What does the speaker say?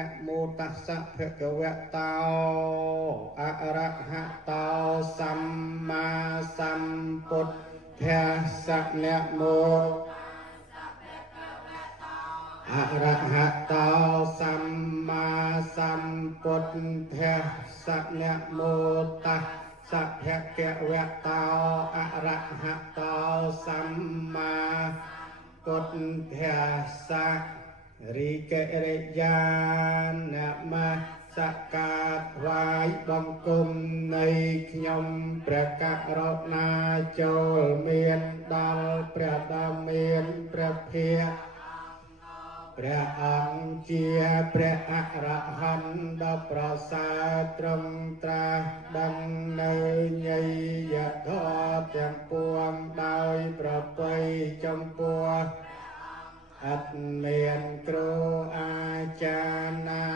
นะโมตัสสะภะคะวะโตอะระหะโตสัมมาสัมพุทธัสสะนะโมอะระหะโตสัมมาสัมพุทธัสสะนะโมตัสสะภะคะวะโตอะระหะโตสัมมาพุทธัสสะริกะริยานะมะสการថ្វាយបង្គំនៃខ្ញុំព្រះករុណាចូលមានដល់ព្រះដ៏មានព្រះភិក្ខព្រះអង្គជាព្រះអរហន្តដ៏ប្រសើរត្រឹមត្រាស់ដឹងនៅញយធម៌ទាំងពួងដោយប្រពៃចំពោះអត់មានគ្រូអាចារ្យណា